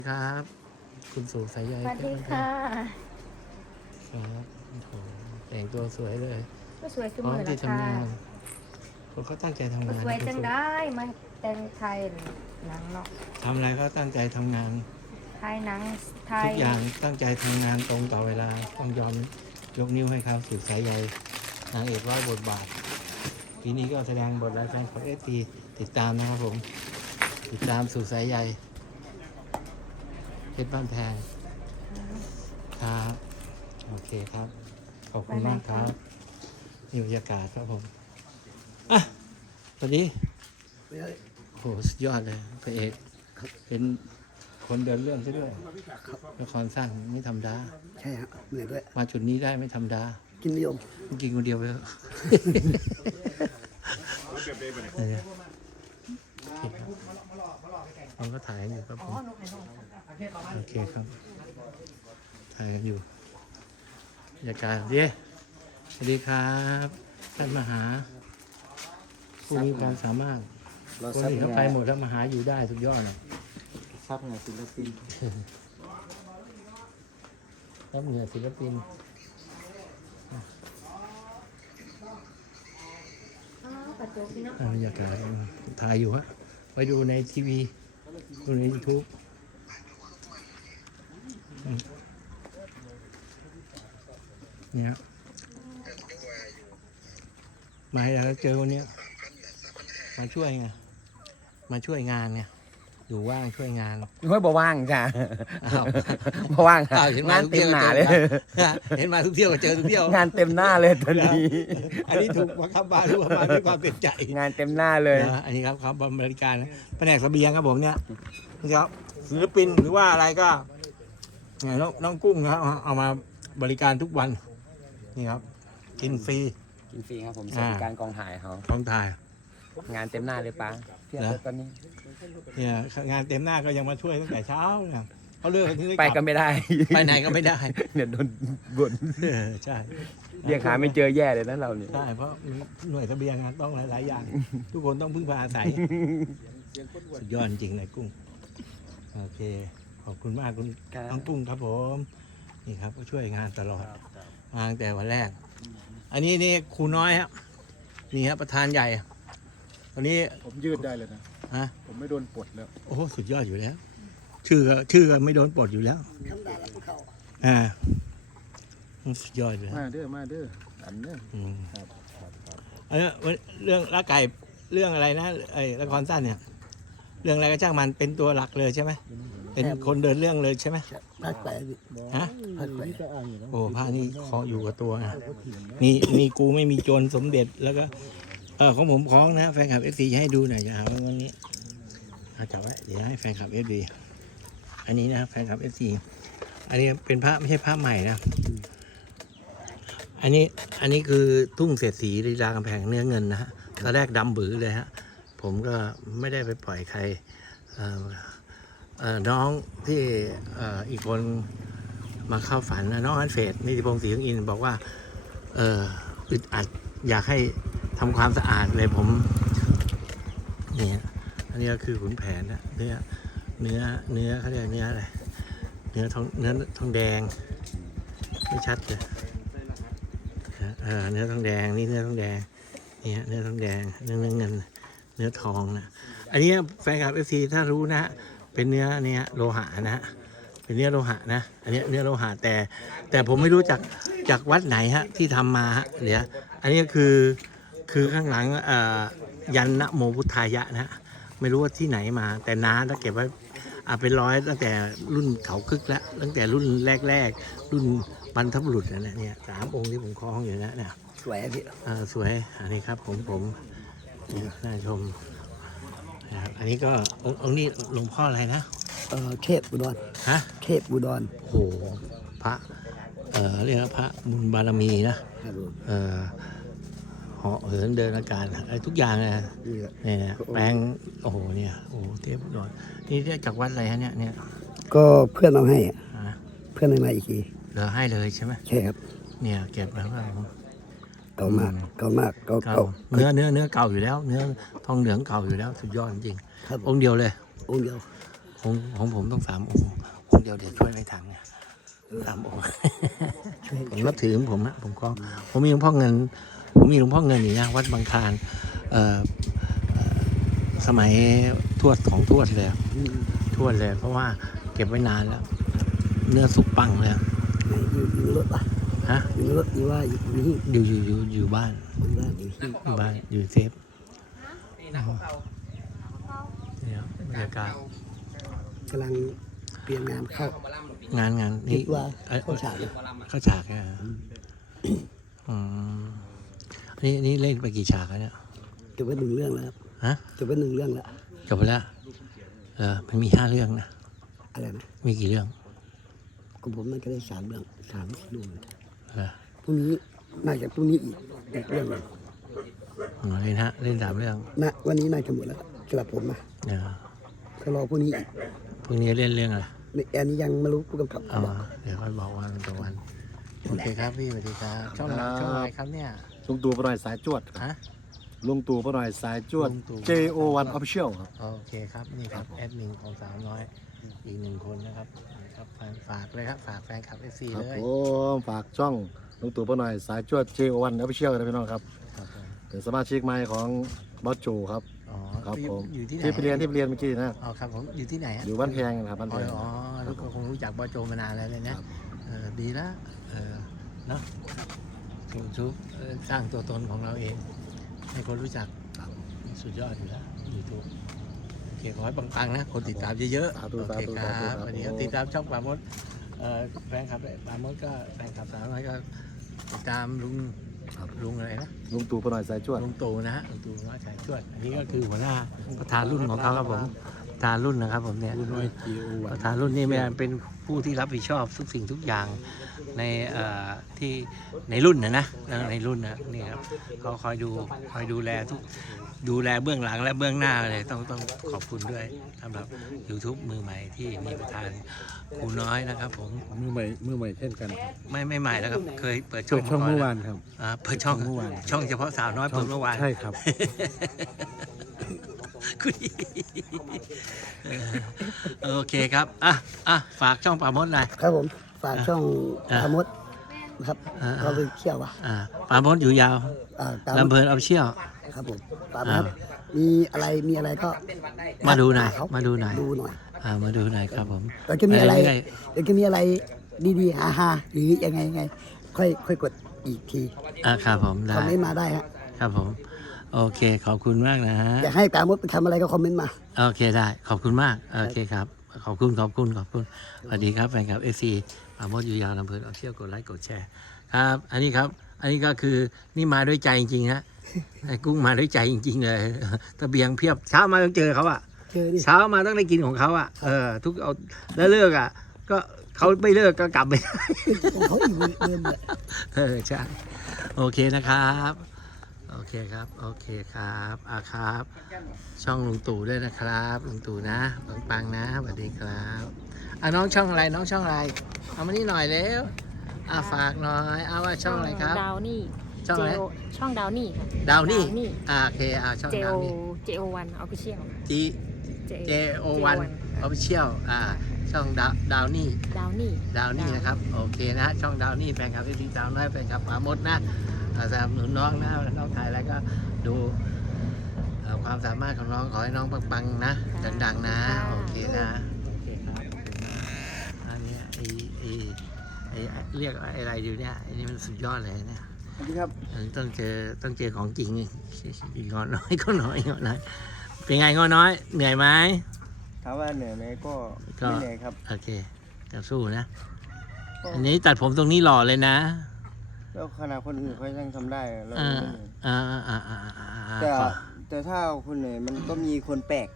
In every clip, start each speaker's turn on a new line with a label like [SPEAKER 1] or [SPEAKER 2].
[SPEAKER 1] ครับคุณสู่สายใย
[SPEAKER 2] สวัสดีค่ะ
[SPEAKER 1] ครับแต่งตัวสวยเลย
[SPEAKER 2] ก็สวยเส
[SPEAKER 1] พร้อ
[SPEAKER 2] ม
[SPEAKER 1] ม
[SPEAKER 2] อ
[SPEAKER 1] ที่
[SPEAKER 2] ละค่ะ
[SPEAKER 1] ทำงานผมก็ตั้งใจทำ
[SPEAKER 2] ก็
[SPEAKER 1] งาน
[SPEAKER 2] สวย
[SPEAKER 1] คุณ
[SPEAKER 2] จัง
[SPEAKER 1] สู่
[SPEAKER 2] ได้มาแต่งไทยหนังเนาะ
[SPEAKER 1] ทำอะไรก็ตั้งใจทำงาน
[SPEAKER 2] ไทยหนังไท
[SPEAKER 1] ทุ
[SPEAKER 2] ย
[SPEAKER 1] กอย่างตั้งใจทำงานตรงต่อเวลาต้องยอมยกนิ้วให้เขาสู่สายใยนางเอกร้อยบทบาทปีนี้ก็แสดงบทแล้วแฟนคลับFTติดตามนะครับผมติดตามสู่สายใยเพชรบ้านแพงครับโอเคครับขอบคุณมากครับนี่บรรยากาศครับผมอ่ะสวัสดีโหสุดยอดเลยพระเอกเป็นคนเดินเรื่องซะด้วยละครสร้างไม่ธรรมดา
[SPEAKER 3] ใช่ฮะเหนื่อยด้วย
[SPEAKER 1] มาจุดนี้ได้ไม่ธรรมดา
[SPEAKER 3] กินนิยม
[SPEAKER 1] กินคนเดียวไปเถอะเราก็ถ่ายกันอยู่ครับผมโอเคครับถ่ายกันอยู่บรรยากาศดีสวัสดีครับท่านมหาผู้มีความสามารถคนอื่นเขาไปหมดแล้วมหาอยู่ได้สุดยอดเลย
[SPEAKER 3] ทราบงานศิลปิน
[SPEAKER 1] รับเหนือศิลปินบรรยากาศถ่ายอยู่ฮะไปดูในทีวีดูใน YouTube เนี่ยมาแล้วเจอคนนี้มาช่วยไงมาช่วยงานไงอยู่ว่างช่วยงาน
[SPEAKER 3] ไม่บ่ว่างจ้ะ
[SPEAKER 1] อ้าว
[SPEAKER 3] บ่ว่างค่ะ
[SPEAKER 1] อ้าวเห็นมาง
[SPEAKER 3] าน
[SPEAKER 1] ทุก
[SPEAKER 3] เต็
[SPEAKER 1] เที่ยว
[SPEAKER 3] มหนาเลย
[SPEAKER 1] เห็นมาทุกเที่ยวก็เจอทุกเที่ยว
[SPEAKER 3] งานเต็มหน้าเลยตอนนี้
[SPEAKER 1] อันนี้ถูกบังคับมาหรือว่ามาด้วยความเต็มใจ
[SPEAKER 3] งานเต็มหน้าเลย
[SPEAKER 1] นะอันนี้ครับครับบริการแผนกเสบียงครับผมเนี่ยนี่ครับศิลปินหรือว่าอะไรก็เนี่ยน้องกุ้งครับเอามาบริการทุกวันนี่ครับกินฟรี
[SPEAKER 3] กินฟรีครับผมสวัสดิการกองถ่ายเขา
[SPEAKER 1] ของถ่าย
[SPEAKER 3] งานเต็มหน้าเลยป้าเพียบเลยตอนนี้
[SPEAKER 1] เนี่ยงานเต็มหน้าก็ยังมาช่วยตั้งแต่เช้าเนี่ยเขาเลิกกันที่ได้
[SPEAKER 3] ไป
[SPEAKER 1] ก
[SPEAKER 3] ก็
[SPEAKER 1] ลับ
[SPEAKER 3] ไม่ได้
[SPEAKER 1] ไปไหนก็ไม่ได้
[SPEAKER 3] เนี่ยโดนบ่น
[SPEAKER 1] ใช่
[SPEAKER 3] เรียกหาไม่เจอแย่เลยนะเราเนี่ย
[SPEAKER 1] ใช่เพราะหน่วยเสบียงต้องหลายๆอย่าง ทุกคนต้องพึ่งพาอาศัยสุดยอดจริงเลยกุ้งโอเคขอบคุณมากคุณน้องกุ้งครับผมนี่ครับก็ช่วยงานตลอดมาตั้งแต่วันแรก อันนี้นี่ครูน้อยครับนี่ครับประธานใหญ่วันนี้
[SPEAKER 4] ผมยืดได้เลยนะ
[SPEAKER 1] ฮะ
[SPEAKER 4] ผมไม่โดนปลดแล้ว
[SPEAKER 1] โอ้โหสุดยอดอยู่แล้ว ชื่อก็ไม่โดนปลดอยู่แล้วอ่าสุดยอดเลย
[SPEAKER 4] มาเด้อ มาเด้อ อันเด้อ
[SPEAKER 1] อืม
[SPEAKER 4] ครับครับครับ
[SPEAKER 1] อันนี้เรื่องละไก่เรื่องอะไรนะไอ้ละครสั้นเนี่ย เรื่องอะไรก็ช่างมันเป็นตัวหลักเลยใช่ไหมเป็นคนเดินเรื่องเลยใช่ไหม
[SPEAKER 3] ภาคแปด
[SPEAKER 1] ฮะ
[SPEAKER 4] นี่ก็อ่านอยู่นะ
[SPEAKER 1] โอ้พระนี่คออยู่กับตัวนะมีกูไม่มีโจรสมเด็จแล้วก็ของผมคล้องนะแฟนคลับFTให้ดูหน่อยจะหาว่าวันนี้เอาจับไว้เดี๋ยวให้แฟนคลับFTอันนี้นะแฟนคลับFTอันนี้เป็นพระไม่ใช่พระใหม่นะอันนี้คือทุ่งเศรษฐีลีลากำแพงเนื้อเงินนะฮะตอนแรกดำบื้อเลยฮะผมก็ไม่ได้ไปปล่อยใครน้องที่อีกคนมาเข้าฝันนะน้องอันเฟดนิติพงศ์ศรีอินทร์บอกว่าอึดอัดอยากให้ทำความสะอาดเลยผมเนี่ยอันนี้ก็คือขุนแผนนะเนื้อเขาเรียกเนื้ออะไรเนื้อทองแดงไม่ชัดเลยเนื้อทองแดงนี่เนื้อทองแดงนี่เนื้อทองแดงเนื้อเงินเนื้อทองนะอันนี้แฟนคลับFTถ้ารู้นะเป็นเนื้อโลหะนะเป็นเนื้อโลหะนะอันนี้เนื้อโลหะแต่ผมไม่รู้จากวัดไหนฮะที่ทำมาฮะเดี๋ยวอันนี้คือข้างหลังยันนะโมพุทธายะนะไม่รู้ว่าที่ไหนมาแต่น้าถ้าเก็บไว้เป็นร้อยตั้งแต่รุ่นเขาคึกแล้วตั้งแต่รุ่นแรกรุ่นบรรพบุรุษนะเนี่ย3 องค์ที่ผมคล้องอยู่นะเนี่ย
[SPEAKER 3] สวยพี่
[SPEAKER 1] สวยอันนี้ครับผมน่าชมนะครับอันนี้ก็องค์นี้หลวงพ่ออะไรนะ
[SPEAKER 3] เทพอุดร
[SPEAKER 1] ฮะ
[SPEAKER 3] เทพอุดร
[SPEAKER 1] โอ้โหพระเรียกว่าพระบุญบารมีนะครับ
[SPEAKER 3] ผม
[SPEAKER 1] เหาะเหินเดินอากาศอะไรทุกอย่างเลย
[SPEAKER 3] นี่
[SPEAKER 1] เนี่ยแปลงโอ้โหเนี่ยโอ้โหเทพอุดรนี่เรียกจากวัดอะไรฮะเนี่ย
[SPEAKER 3] ก็เพื่อนเอาให้อะ
[SPEAKER 1] อ่า
[SPEAKER 3] เพื่อนให้มาอีกที
[SPEAKER 1] เหลือให้เลยใช่ไหม
[SPEAKER 3] ใช่ครับ
[SPEAKER 1] เนี่ยเก็บแล้วก็
[SPEAKER 3] เก่ามากเก่ามากเก่า
[SPEAKER 1] เก่า
[SPEAKER 3] เก่า
[SPEAKER 1] เนื้อเก่าอยู่แล้ว เนื้อทองเหลืองเก่าอยู่แล้วสุดยอดจริง
[SPEAKER 3] ครับ
[SPEAKER 1] องค์เดียวเลย
[SPEAKER 3] องค์เดียว
[SPEAKER 1] โของผมต้อง3 องค์เดียวช่วยไม่ทันเนี่ย3 องค์
[SPEAKER 3] ช่วย
[SPEAKER 1] ผมนับถือของผมนะผมมีหลวงพ่อเงิน ผมมีหลวงพ่อเงินอยู่นะวัดบางคลานสมัยทวดของทวดเลยเพราะว่าเก็บไว้นานแล้ว เนื้อสุกปังเลย
[SPEAKER 3] อยู่ในรถป่ะ
[SPEAKER 1] ฮะ
[SPEAKER 3] อยู่ในรถหรือว่าอยู่นี่
[SPEAKER 1] อยู่บ้าน
[SPEAKER 3] อยู่บ้านอยู่ที่
[SPEAKER 1] อยู่เซฟเนี่ยบรรยากาศ
[SPEAKER 3] กำลังเตรียมงานเข้าง
[SPEAKER 1] าน
[SPEAKER 3] คิ
[SPEAKER 1] นี่
[SPEAKER 3] ดว่าเข้าฉากเลย
[SPEAKER 1] เข้าฉากเนี่ยอืมนี่เล่นไปกี่ฉากแล้วเนี่ย
[SPEAKER 3] จบไป1 เรื่องแล้วครับ
[SPEAKER 1] ฮะ
[SPEAKER 3] จบไป1 เรื่องแล้ว
[SPEAKER 1] จบไปแล้วมันมี5 เรื่องนะ
[SPEAKER 3] อะไรนะ
[SPEAKER 1] มีกี่เรื่อง
[SPEAKER 3] ของผมน่าจะได้3 เรื่อง3 ดู
[SPEAKER 1] เหรอ
[SPEAKER 3] พรุ่งนี้น่าจะพรุ่งนี้อีกเรื่องหนึง
[SPEAKER 1] อ๋อเล่น3 เรื่อง
[SPEAKER 3] นะวันนี้น่าจะหมดแล้วสำหรับผมนะ
[SPEAKER 1] เดี๋ยว
[SPEAKER 3] ก็รอพรุ่งนี้อีก
[SPEAKER 1] พรุ่งนี้เล่นเรื่องอะไร
[SPEAKER 3] อันนี้ยังไม่รู้ผู้กำกับ
[SPEAKER 1] อ๋อเดี๋ยวค่อยบอกวันต่อวันโอเคครับพี่สวัสดีครับช่องอะไรครับเนี่ย
[SPEAKER 4] ลุงตู่ปะหน่อยสายจวด
[SPEAKER 1] ฮะ
[SPEAKER 4] ลุงตู่ปะหน่อยสายจวด
[SPEAKER 1] ลุงตู่
[SPEAKER 4] JO1 Official ครับ
[SPEAKER 1] โอเคครับนี่ครับแอดมินของสาวน้อยอีก1 คนนะครับฝากเลยครับฝากแฟนคลับ FC
[SPEAKER 4] ครับ
[SPEAKER 1] เลย
[SPEAKER 4] ผมฝากช่องลุงตู่ปะหน่อยสายจวด JO1 Official นะพี่น้องครับ
[SPEAKER 1] ครับผม
[SPEAKER 4] เป็นสมาชิกใหม่ของบอสโจครับ
[SPEAKER 1] อ๋อ
[SPEAKER 4] ครับผม
[SPEAKER 1] อยู่ที่ไหน
[SPEAKER 4] ที่ไปเรียนเมื่อกี้นะ
[SPEAKER 1] อ๋อครับผมอยู่ที่ไหนฮะ
[SPEAKER 4] อยู่บ้านแพงนะครับบ้าน
[SPEAKER 1] อ๋
[SPEAKER 4] แพ
[SPEAKER 1] อง แล้วก็คงรู้จักบอโจมานานแล้วเลยนะครับ ดีละเนาะชุบสร้างตัวตนของเราเอง ให้คนรู้จักสุดยอดอยู่แล้วยูทูบโอเคขอให้ปังๆนะคนติดตามเยอะๆ
[SPEAKER 4] สาธุ
[SPEAKER 1] โอเคค
[SPEAKER 4] สา
[SPEAKER 1] รั
[SPEAKER 4] ธุ
[SPEAKER 1] บวันนี้ก็ติดตามช่องปราโมดแฟนคลับปราโมดก็แฟนคลับสาวน้อยก็ติดตามลุงอะไรนะ
[SPEAKER 4] ลุงตู่ปะหน่อยสายจวด
[SPEAKER 1] ลุงตู่นะฮะลุงตู่น้อยชายชวดอันนี้ก็คือหัวหน้าประธานรุ่นของเขาครับผมประธานรุ่นนะครับผมเนี่ยประธานรุ่นนี่เป็นผู้ที่รับผิดชอบทุกสิ่งทุกอย่างในที่ในรุ่นนะในรุ่นนะนี่ครับเขาคอยดูแลดูแลเบื้องหลังและเบื้องหน้าเลยต้องขอบคุณด้วยสำหรับ YouTube มือใหม่ที่มีประธานครูน้อยนะครับผม
[SPEAKER 4] มือใหม่เช่นกัน
[SPEAKER 1] ไม่ใหม่แล้วครับเคยเปิด
[SPEAKER 4] เปิดช่องเมื่อวานครับ
[SPEAKER 1] เปิดช่อง
[SPEAKER 4] เมื่อวาน
[SPEAKER 1] ช่องเฉพาะสาวน้อยเปิดเมื่อวาน
[SPEAKER 4] ใช่ครับ
[SPEAKER 1] คุณโอเคครับฝากช่องปราโมดหน่อย
[SPEAKER 3] ครับผมฝากช่อง
[SPEAKER 1] อ่ะ
[SPEAKER 3] พามดนะครับ เราไปเที่ยววะ
[SPEAKER 1] ปราโมดอยู่ยาว
[SPEAKER 3] ตาม
[SPEAKER 1] ลำเพลินเอาเชี่ยว
[SPEAKER 3] ครับผมตามครับมีอะไรก็
[SPEAKER 1] มาดูหน่อย
[SPEAKER 3] เขา
[SPEAKER 1] มาดูหน่อย
[SPEAKER 3] ดูหน่อย
[SPEAKER 1] มาดูหน่อยครับผม
[SPEAKER 3] เราจะมีอะไร
[SPEAKER 1] เรื่ย
[SPEAKER 3] เดี๋ยวจะมีอะไรดีๆฮาๆหรือยังไงค่อยกดอีกที
[SPEAKER 1] ๆครับผมได้
[SPEAKER 3] คอมเมนต์มาได้ฮะ
[SPEAKER 1] ครับผมโอเคขอบคุณมากนะฮะ
[SPEAKER 3] อยากให้ปราโมดไปทำอะไรก็คอมเมนต์มา
[SPEAKER 1] โอเคได้ขอบคุณมากโอเคครับขอบคุณสวัสดีครับแฟนคลับ FC ปราโมดอยู่ยาวลำเพลินเอาเชี่ยวกดไลค์กดแชร์ครับอันนี้ก็คือนี่มาด้วยใจจริงๆฮะไอ้กุ้งมาด้วยใจจริงๆเลยตะเบียงเพียบเช้ามาต้องเจอเขาอะ
[SPEAKER 3] เจอดิ
[SPEAKER 1] เช้ามาต้องได้กินของเขาอะทุกเอาแล้วเลิกอะก็เขาไม่เลิกก็กลับไป
[SPEAKER 3] ของเขาอีกเดิมเลย
[SPEAKER 1] ใช่โอเคนะครับโอเคครับครับช่องลุงตู่ด้วยนะครับลุงตู่นะปังๆนะสวัสดีครับน้องช่องอะไรเอามานี่หน่อยเร็วฝากหน่อยว่าช่องอะไรครับ
[SPEAKER 2] ดาวนี่
[SPEAKER 1] ช่องอะไร
[SPEAKER 2] ช่องดาวนี่ค่ะ
[SPEAKER 1] ดาวนี่
[SPEAKER 2] ดาวนี่
[SPEAKER 1] โอเคช่อง
[SPEAKER 2] JO
[SPEAKER 1] ดาวนี่
[SPEAKER 2] JO1 Official
[SPEAKER 1] JO1 Official ช่องดาวนี่
[SPEAKER 2] ดาวนี่
[SPEAKER 1] ดาวนี่นะครับโอเคนะช่องดาวนี่แฟนคลับที่ดาวน้อยแฟนคลับปราโมดนะสนับสนุนน้องนะน้องถ่ายแล้วก็ดูความสามารถของน้องขอให้น้องปังๆนะดังๆนะโอเคนะโอเคครับอันนี้ไอ้เรียกอะไรอยู่เนี่ยอันนี้มันสุดยอดเลยเนี่ย
[SPEAKER 3] สวัสดีครับ
[SPEAKER 1] ต้องเจอของจริงอีกงอน้อยก็น้อยเป็นไงงอน้อยเหนื่อยไหม
[SPEAKER 5] ถามว่าเหนื่อยไหมก็
[SPEAKER 1] ก็
[SPEAKER 5] ไม่เหนื่อยครับ
[SPEAKER 1] โอเคจะสู้นะอันนี้ตัดผมตรงนี้หล่อเลยนะ
[SPEAKER 5] แล้วขนาดคนอื่นเขายังทำได้เรา
[SPEAKER 1] อ่า
[SPEAKER 5] ไม่เหนื่อย
[SPEAKER 1] แต่
[SPEAKER 5] แต่ถ้าคนเหนื่อยมันก็มีคนแปลก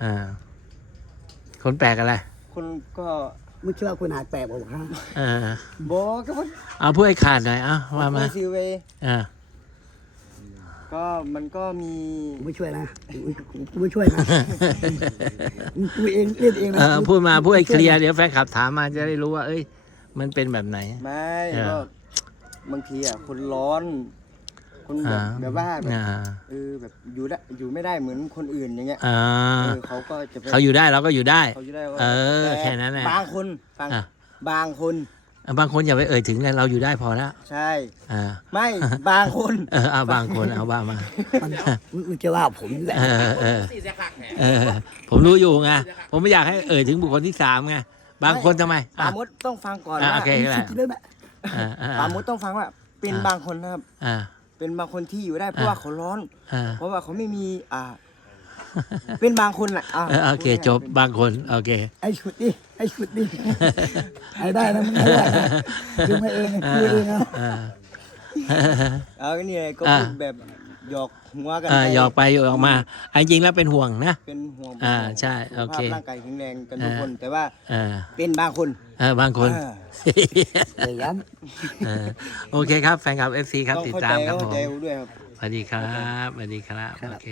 [SPEAKER 1] คนแปลกอะไร
[SPEAKER 5] คนก็
[SPEAKER 3] ไม่คิดว่าคุณอาจแปลกบอกฮะ
[SPEAKER 5] บอกก็ว่า
[SPEAKER 1] เอาพูดให้ขาดหน่อยว่ามา
[SPEAKER 5] ซีเวย์ ก็มันก็มี
[SPEAKER 3] กูไม่ช่วยนะกูไม่ช่วยนะกูเองเล่นเองนะ
[SPEAKER 1] พูดให้เคลียร์เดี๋ยวแฟนคลับถามมาจะได้รู้ว่าเอ้ยมันเป็นแบบไหน
[SPEAKER 5] ไม่
[SPEAKER 1] เออ
[SPEAKER 5] ก็บางทีอ่ะคนร้อน คคนแบบว่าแบบ
[SPEAKER 1] อ่า
[SPEAKER 5] แบบอยู่ไม่ได้เหมือนคนอื่นอย่างเงี้ย
[SPEAKER 1] อ่า
[SPEAKER 5] เขาก็จะไป
[SPEAKER 1] เขาอยู่ได้เราก็อยู่ได้
[SPEAKER 5] เขาอยู่ได้ว่า
[SPEAKER 1] แค่นั้นแหละ
[SPEAKER 5] บางคนฟัง
[SPEAKER 1] อ่ะ
[SPEAKER 5] บางคน
[SPEAKER 1] บางคนอย่าไปเอ่ยถึงเลยเราอยู่ได้พอแล้ว
[SPEAKER 5] ใช่
[SPEAKER 1] อ่า
[SPEAKER 5] ไม่บางคน
[SPEAKER 1] เอาบางคนเอาบ้ามา
[SPEAKER 3] มันจะว่าผมแหละ
[SPEAKER 1] ผมรู้อยู่ไงผมไม่อยากให้เอ่ยถึงบุคคลที่สามไงบางคนทำไม
[SPEAKER 5] ปามุดต้องฟังก่อน
[SPEAKER 1] อ่ะ
[SPEAKER 5] ว่า
[SPEAKER 1] โอเค
[SPEAKER 3] มีสิทธิ์ด้วยไหม
[SPEAKER 5] ปามุดต้องฟังว่าเป็นบางคนนะครับ
[SPEAKER 1] อ่า
[SPEAKER 5] เป็นบางคนที่อยู่ได้เพราะว่าเขาร้อน
[SPEAKER 1] อ่า
[SPEAKER 5] เพราะว่าเขาไม่มีเป็นบางคนแหละ
[SPEAKER 1] โอเคจบบางคนโอเค
[SPEAKER 3] ไอ้ชุดดิไอ้ชุดดิไอ้ได้นะมึงได้ดูมาเองดูเองเนาะ
[SPEAKER 5] นี่ไงก็พูดแบบหยอกหัวกัน
[SPEAKER 1] หยอกไปหยอกมาจริงๆแล้วเป็นห่วงนะ
[SPEAKER 5] เป็นห่วง
[SPEAKER 1] ใช่โอเค
[SPEAKER 5] สุขภาพร่างกายแข็งแรงกันทุกคน แต่ว่า
[SPEAKER 1] อ่า
[SPEAKER 5] เป็นบางคน
[SPEAKER 1] บางคน
[SPEAKER 3] แต่ย้
[SPEAKER 1] โอเคครับแฟนคลับ FC ครับ
[SPEAKER 5] ต้อง
[SPEAKER 1] ติด
[SPEAKER 5] เข้า
[SPEAKER 1] ตา
[SPEAKER 5] ใจ
[SPEAKER 1] มครับผ
[SPEAKER 5] เข้าม ใจด้วยครับ
[SPEAKER 1] สวัสดีครับสวัสดีครับโอเค